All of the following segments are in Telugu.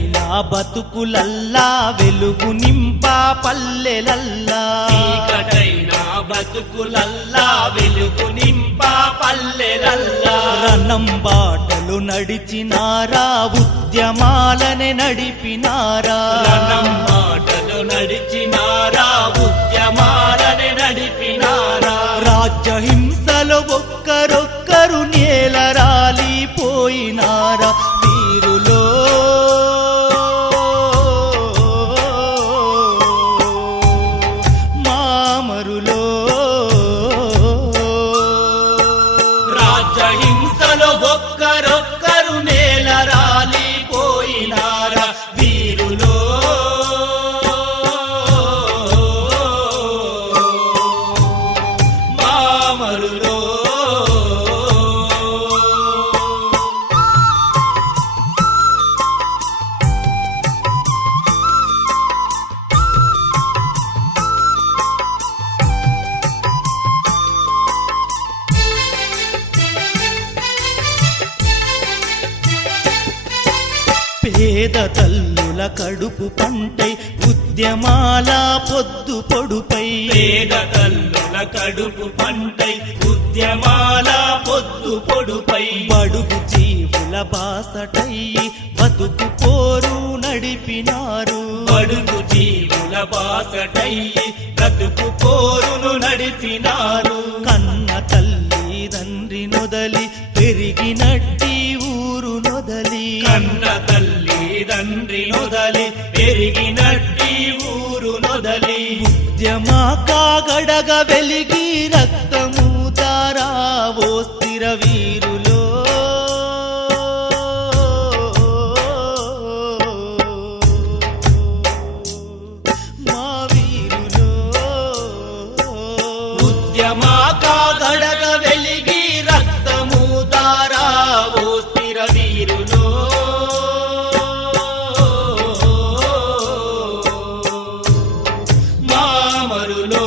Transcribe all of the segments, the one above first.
చీకటైన బతుకులల్లా వెలుగు నింపా పల్లెలల్లా చీకటైన బతుకులల్లా వెలుగు నింపా పల్లెలల్లా రణం బాటలు నడిచినారా ఉద్యమాలనే నడిపినారా రణం బాటలు నడిచినారా ఉద్యమాలనే నడిపినారా రాజ్యహింసలో ఒక్కరొక్కరు నేల రాలిపోయినారా వీరులో మామరులో రాజ్యహింసలో ఒక్కరొక్కరు నేల రాలిపోయినారా వీరులో మామరులో పేద తల్లుల కడుపు పంటై ఉద్యమాల పొద్దు పొడుపై పేద తల్లుల కడుపు పంటై ఉద్యమాల పొద్దు పొడుపై బడుగు జీవుల బాసటై బతుకు పోరు నడిపినారు బడుగు జీవుల బాసటై బ్రతుకు పోరును నడిపినారు కన్న తల్లి తండ్రి నొదలి పెరిగినట్టి ఊరు నొదలి కన్న తల్లి తండ్రి నొదలి పెరిగినట్టి ఊరు నొదలి ఉద్యమా కాగడగ వెలిగి రక్తము దారావో స్థిర వీరులో మా వీరులో ఉద్యమా కాగడగ వెలిగి రక్తము దారావో స్థిర వీరులో మామరులో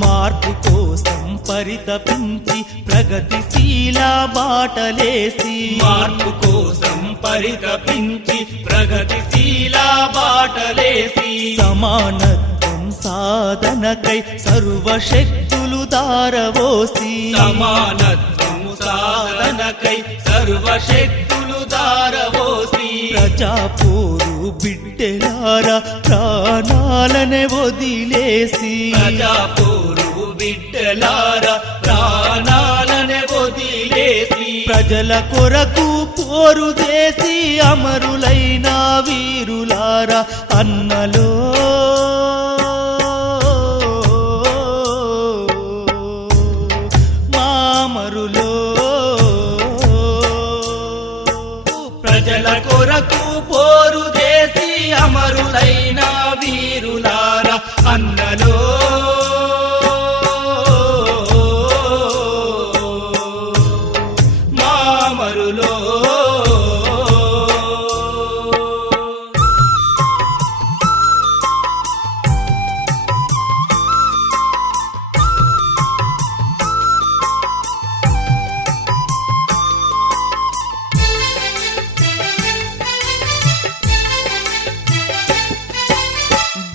మార్పు కోసం పరితపించి ప్రగతిశీల బాటలేసి మార్పు కోసం పరితపించి ప్రగతిశీల బాటలేసి సమానత్వం సాధనకై సర్వశక్తులు దారవోసి సమానత్వం సాధనకై సర్వశక్తులు దారవోసి ప్రజాపోరు బిడ్డెలారా ప్రాణాలనే వదిలేసి ప్రజాపోరు బిడ్డలారా ప్రాణాలనే వదిలేసి ప్రజల కొరకు పోరు చేసి అమరులైన వీరులారా అన్నలో మామరులో ప్రజల కొరకు పోరు చేసి అమరులైన వీరులారా అన్నలో మామరులో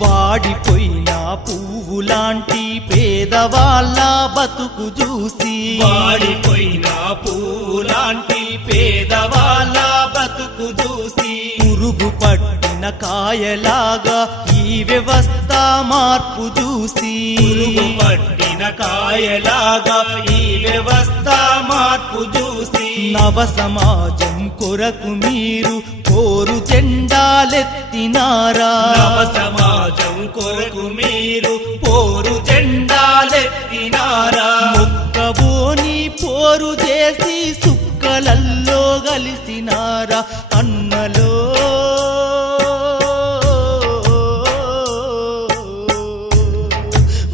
వాడిపోయిన పువ్వులాంటి పేదవాళ్ళ బతుకు చూసి వాడిపోయిన పూలాంటి పేదవాళ్ళ బతుకు చూసి పురుగు పట్టిన కాయలాగా ఈ వ్యవస్థ మార్పు చూసి పురుగు పట్టిన కాయలాగా ఈ వ్యవస్థ మార్పు చూసి నవ సమాజం కొరకు మీరు పోరు జెండాలెత్తినారా నవ సమాజం కొరకు మీరు పోరు జెండాలెత్తినారా మొక్కబోని పోరు చేసి సుక్కలల్లో గలిసినారా అన్నలో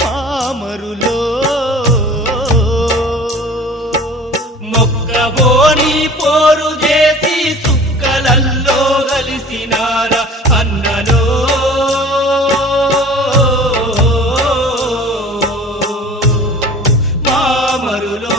మామరులో మొక్కబోని పోరు చేసి సుక్కలల్లో కలిసినారా అన్నలో మామరులో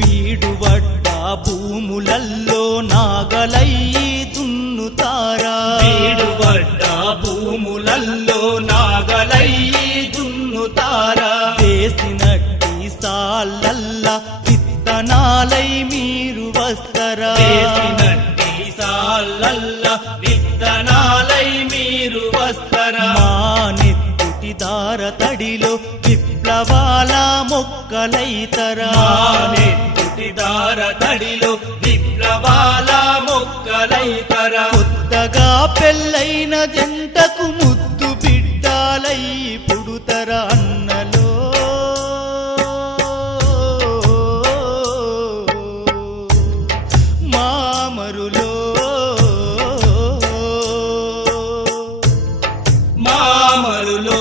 బీడువడ్డ భూములల్లో నాగలయ్యి దున్నుతారా బీడుబడ్డ భూములల్లో నాగలయ్యి దున్నుతారా వేసినట్టి సాళ్ళల్ల విత్తనాలై మీరు వస్తరా వేసినట్టి సాలల్ల విత్తనాలై మీరు వస్తరా మా నెత్తుటి దార తడిలో విప్లవాల మొక్కలైతరా మానెత్తుటి దార తడిలో విప్లవాల మొక్కలైతరా కొత్తగా పెళ్ళైన జంటకు ముద్దు బిడ్డాలై పుడుతరా అన్నలో మామరులో మామరులో